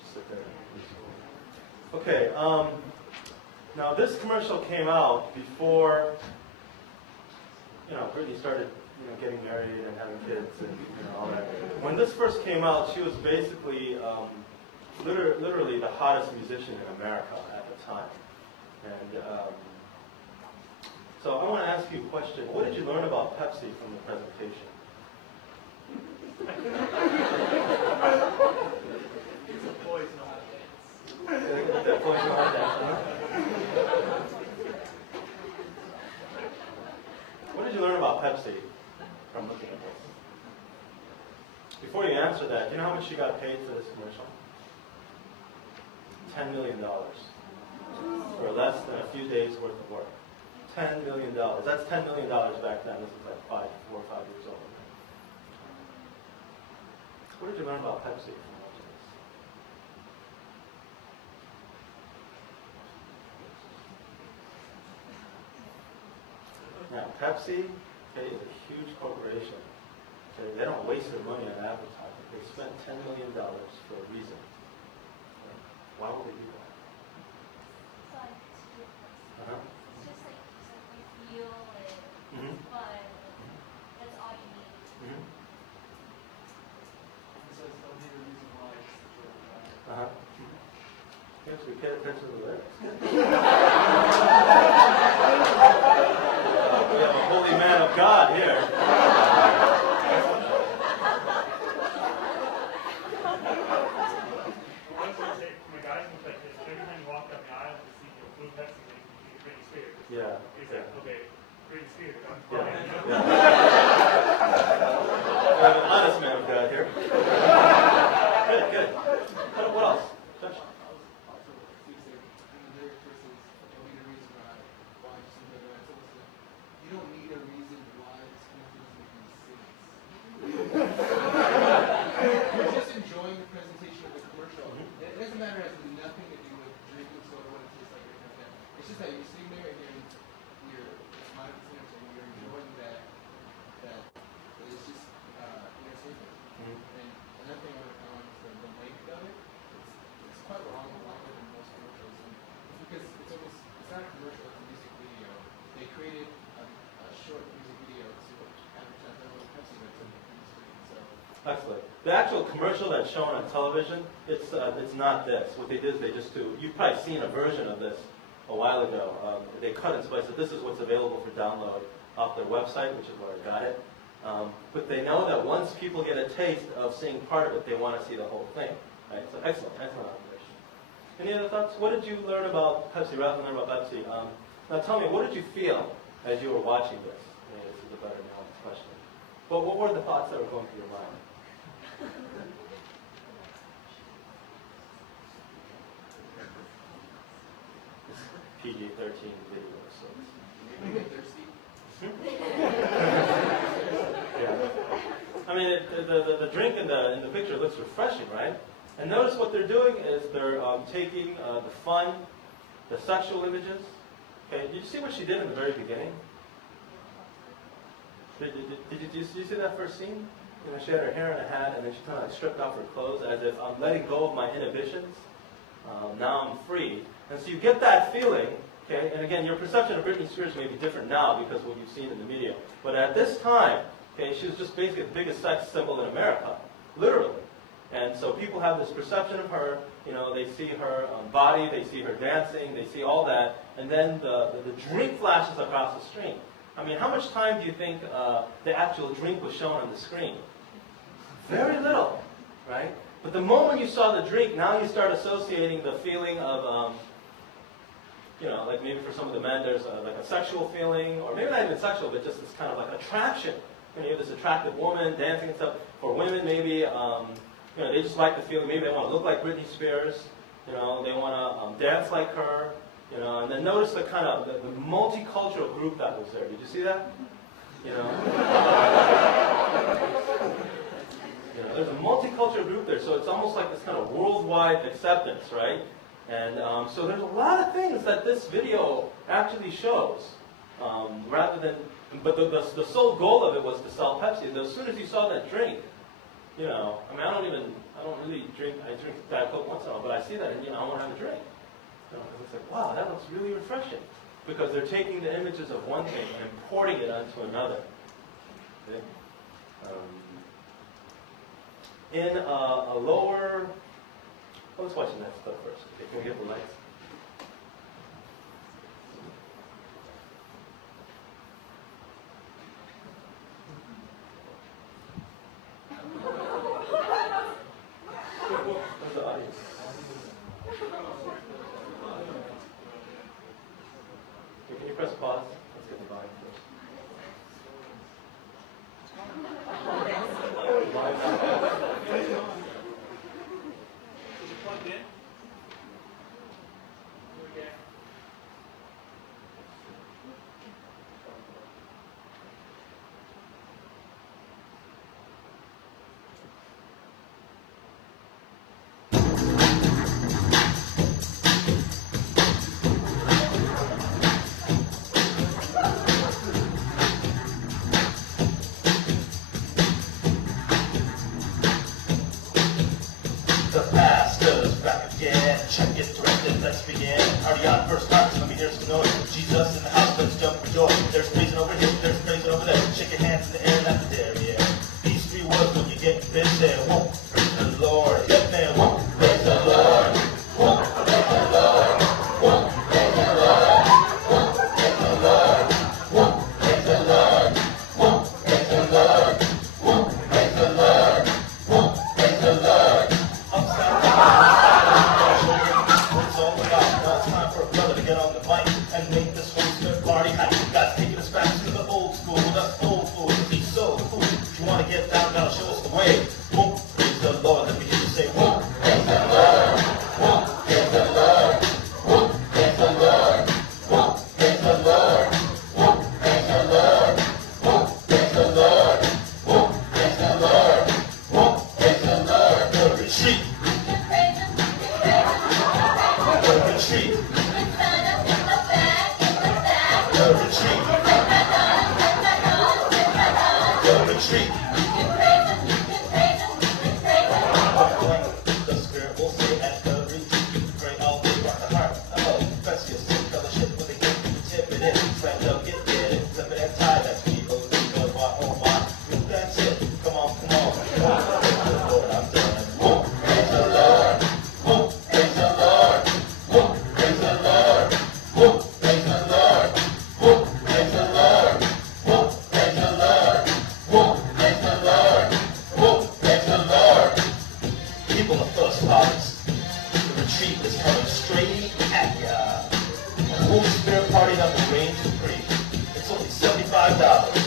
Just sit there. Okay. Now this commercial came out before, Britney started, getting married and having kids and all that. When this first came out, she was basically literally the hottest musician in America at the time. And so I want to ask you a question. What did you learn about Pepsi from the presentation? It's a boys know how to dance. That boys know how to dance, huh? What did you learn about Pepsi from looking at this? Before you answer that, do you know how much she got paid for this commercial? $10 million. For less than a few days worth of work. $10 million. That's $10 million back then. This is like 4 or 5 years old. What did you learn about Pepsi from watching this? Now, Pepsi is a huge corporation. Okay, they don't waste their money on advertising. They spent $10 million for a reason. Okay. Why would they do that? Uh-huh. It's just like you feel it, Mm-hmm. but that's all you need. Mm-hmm. It says don't need a reason why. Uh-huh. Yes, we pay attention to the lyrics. We have a holy man of God here. From a guy's perspective, every time you walk down the aisle to see your blue Pepsi, you see Britney Spears. Yeah. He's like, okay, Britney Spears. Yeah. We have an honest man of God here. Good, good. What else? Josh? Also, in the lyric verses, don't need a reason why you sing the right. You don't need a reason why this country is making sense. You're just enjoying the presentation of the commercial. It doesn't matter, it has nothing to do with drinking soda, what it tastes like, or anything like that. It's just that you're sitting there and you're smiling and you're enjoying that it's just entertainment. And another thing I want to say, the length of it, it's quite long, longer than most commercials. And it's because it's not a commercial, it's a music video. They created a short music video to advertise their little Pepsi that's in the screen. So Excellent. The actual commercial that's shown on television, it's not this. What they did is you've probably seen a version of this a while ago. They cut and spliced it. This is what's available for download off their website, which is where I got it. But they know that once people get a taste of seeing part of it, they want to see the whole thing. Right? So excellent observation. Any other thoughts? What did you learn about Pepsi, rather than learn about Pepsi? Now tell me, what did you feel as you were watching this? Maybe this is a better nuanced question. But what were the thoughts that were going through your mind? PG-13 video, so maybe get thirsty. yeah. I mean, the drink in the picture looks refreshing, right? And notice what they're doing is they're taking the fun, the sexual images. Okay, did you see what she did in the very beginning? Did you see that first scene? She had her hair in a hat, and then she kind of stripped off her clothes as if I'm letting go of my inhibitions. Now I'm free. And so you get that feeling, okay? And again, your perception of Britney Spears may be different now because of what you've seen in the media. But at this time, okay, she was just basically the biggest sex symbol in America, literally. And so people have this perception of her. They see her body, they see her dancing, they see all that, and then the drink flashes across the screen. I mean, how much time do you think the actual drink was shown on the screen? Very little, right? But the moment you saw the drink, now you start associating the feeling of, like maybe for some of the men, there's like a sexual feeling, or maybe not even sexual, but just this kind of like attraction. You have this attractive woman dancing and stuff. For women, maybe, they just like the feeling. Maybe they want to look like Britney Spears. They want to dance like her. And then notice the kind of the multicultural group that was there. Did you see that? There's a multicultural group there, so it's almost like this kind of worldwide acceptance, right? And so there's a lot of things that this video actually shows, but the sole goal of it was to sell Pepsi. And as soon as you saw that drink, you know, I mean, I don't really drink, I drink Diet Coke once in a while, but I see that and, you know, I want to have a drink. You know, 'cause it's like, wow, that looks really refreshing. Because they're taking the images of one thing and importing it onto another. Okay? In a lower, let's watch the next clip first. Okay, can we get the lights? Where's the audience? Okay, can you press pause? Let's get the volume first. Is it plugged in? The pastor's back again. Check it directed, let's begin. Already on first time, let me hear some noise. Jesus in the house, let's jump for joy. There's praising over here, there's praising over there. Shake your hands in the air, like the dare, yeah. These three words when you get busy. Whoa, praise the Lord. Hit me, whoa, praise the Lord. Whoa, praise the Lord. Whoa, praise the Lord. Whoa, praise the Lord. Whoa, praise the Lord. Whoa, praise the Lord. Whoa, praise the Lord. Whoa, praise the Lord. Upside down. It's all about now. It's time for a brother to get on the mic and make this whole spirit party hype. God's taking us back to the old school. The old food to be so cool. If you want to get down, gotta show us the way. Whoa, praise the Lord. Let me hear you say, whoa, praise the Lord. Whoa, praise the Lord. Whoa, praise the Lord. Whoa, praise the Lord. Whoa, praise the Lord. Whoa, praise the Lord. Whoa, praise the Lord. Whoa, praise the Lord. The retreat. The retreat. The retreat. The retreat. The Spirit will say at the retreat, you can pray all day, rock the heart. Confess your sin, fellowship with the gift, you tip it in, slam dunk, get it, flip it and tie. That's people who go, oh my, that's it. Come on, come on. Praise the Lord, I'm done. Whoa, praise the Lord. Whoa, praise the Lord. Whoa, praise the Lord. Whoa, praise the Lord. Whoa, praise the Lord. Whoa, praise the Lord. Whoa, praise the Lord. Whoa, praise the Lord. People of First Harvest, the retreat is coming straight at ya. The Holy Spirit party that will reign supreme. It's only $75.